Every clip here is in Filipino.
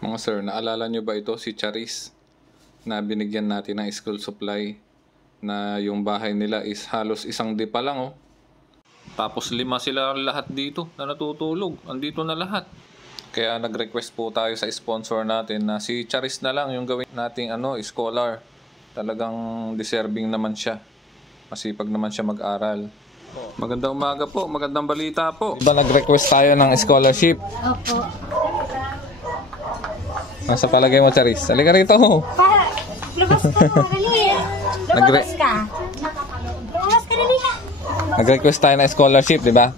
Mga sir, naalala nyo ba ito si Charis na binigyan natin ng school supply na yung bahay nila is halos isang di pa lang oh. Tapos 5 sila lahat dito na natutulog. Andito na lahat. Kaya nag-request po tayo sa sponsor natin na si Charis na lang yung gawin nating scholar. Talagang deserving naman siya. Masipag naman siya mag-aral. Magandang umaga po, magandang balita po. Diba nag-request tayo ng scholarship? Opo. Nasa palagay mo, Charis? Halika rito. Lumabas ka, dali. Lumabas ka. Lumabas ka, dali ka. Nag-request tayo ng scholarship, di ba?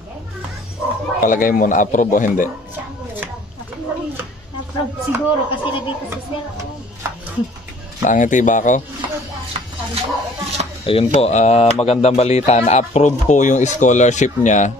Palagay mo, na-approve o hindi? Na-approve siguro kasi nandito sa sir. Naangiti ba ako? Ayun po, magandang balita. Na-approve po yung scholarship niya.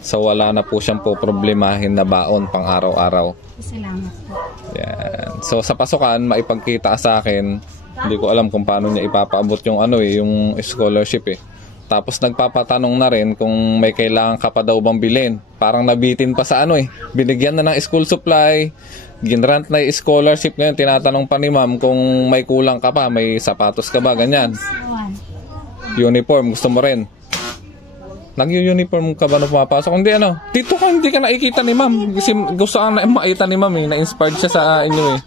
So wala na po siyang po problemahin na baon pang araw-araw. Salamat po. Yan. So sa pasukan, maipagkita sa akin, hindi ko alam kung paano niya ipapaabot yung yung scholarship eh. Tapos nagpapatanong na rin kung may kailangan ka pa daw bang bilhin. Parang nabitin pa sa binigyan na ng school supply, ginrant na yung scholarship ngayon, tinatanong pa ni ma'am kung may kulang ka pa, may sapatos ka ba, ganyan. Uniform, gusto mo rin. Nag-uniform ka ba na pumapasok? Hindi dito ka, hindi ka nakikita ni ma'am. Kasi gusto ka na makita ni ma'am na-inspired siya sa inyo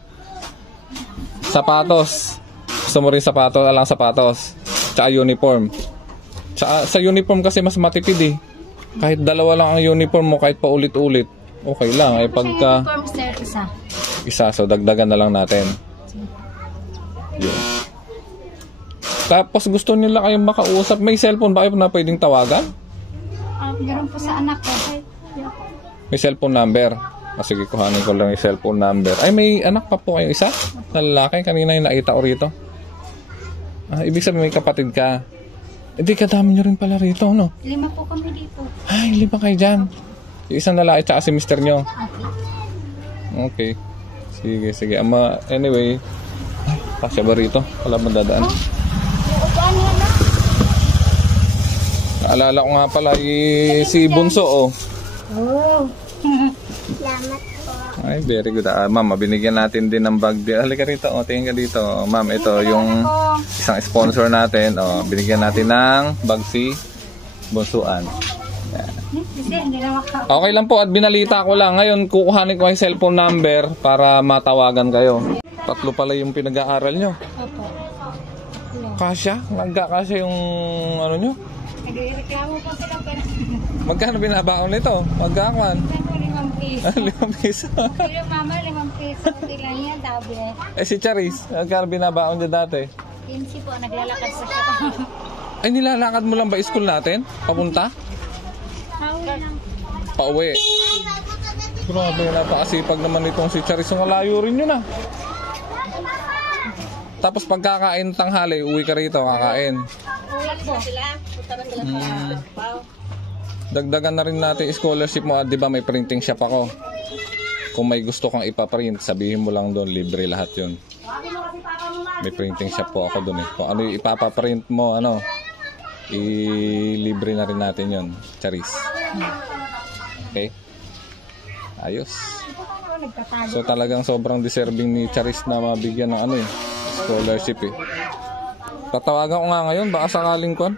Sapatos. Gusto mo rin sapatos, alang sapatos. Tsaka uniform. Tsaka sa uniform kasi mas matipid Kahit dalawa lang ang uniform mo, kahit paulit-ulit, okay lang. Ay pagka... Uniform sir, isa. So dagdagan na lang natin. Yun. Tapos gusto nila kayong makausap. May cellphone ba kayo na pwedeng tawagan? Meron po sa anak ko. May cellphone number. Sige, kuhanin ko lang yung cellphone number. Ay, may anak pa po kayo isa? Na lalaki. Kanina yung nakita ko rito. Ibig sabihin may kapatid ka. Hindi, kadami nyo rin pala rito, no? 5 po kami dito. Ay, 5 kayo dyan. Yung isang lalaki tsaka si mister nyo. Okay. Sige. Anyway. Ay, pasya ba rito? Wala bang dadaan? Naalala ko nga pala si Bunso, Oh. Salamat po. Ay, very good. Ma'am, binigyan natin din ng bag. Halika rito. Tingin ka dito. Ma'am, ito yung isang sponsor natin. Binigyan natin ng bag si Bunsuan. Okay lang po at binalita ko lang. Ngayon, kukuhanin ko yung cellphone number para matawagan kayo. 3 pala yung pinag-aaral nyo. Opo. Kasya? Nagkakasya yung nyo? Nagreklamo po sila pero... Magkano binabaon nito? Magkakan? 5 piso. 5 piso. Pero mama, 5 piso. Sila niya, dabi. Si Charis, magkano binabaon niya dati? 15 po, naglalakad sa siya. Ay, nilalakad mo lang ba school natin? Papunta? Pauwi. Grabe, napakasipag naman itong si Charis. Malayo rin yun Tapos pagkakain tanghali, uwi ka rito, kakain. Dagdagan na rin natin scholarship mo at di ba may printing shop ako. Kung may gusto kang ipaprint, sabihin mo lang doon, libre lahat yun. May printing shop po ako doon Kung ano yung ipapaprint mo, libre na rin natin yun, Charis. Okay? Ayos. So talagang sobrang deserving ni Charis na mabigyan ng scholarship Tatawagan ko nga ngayon, baka sakaling kon.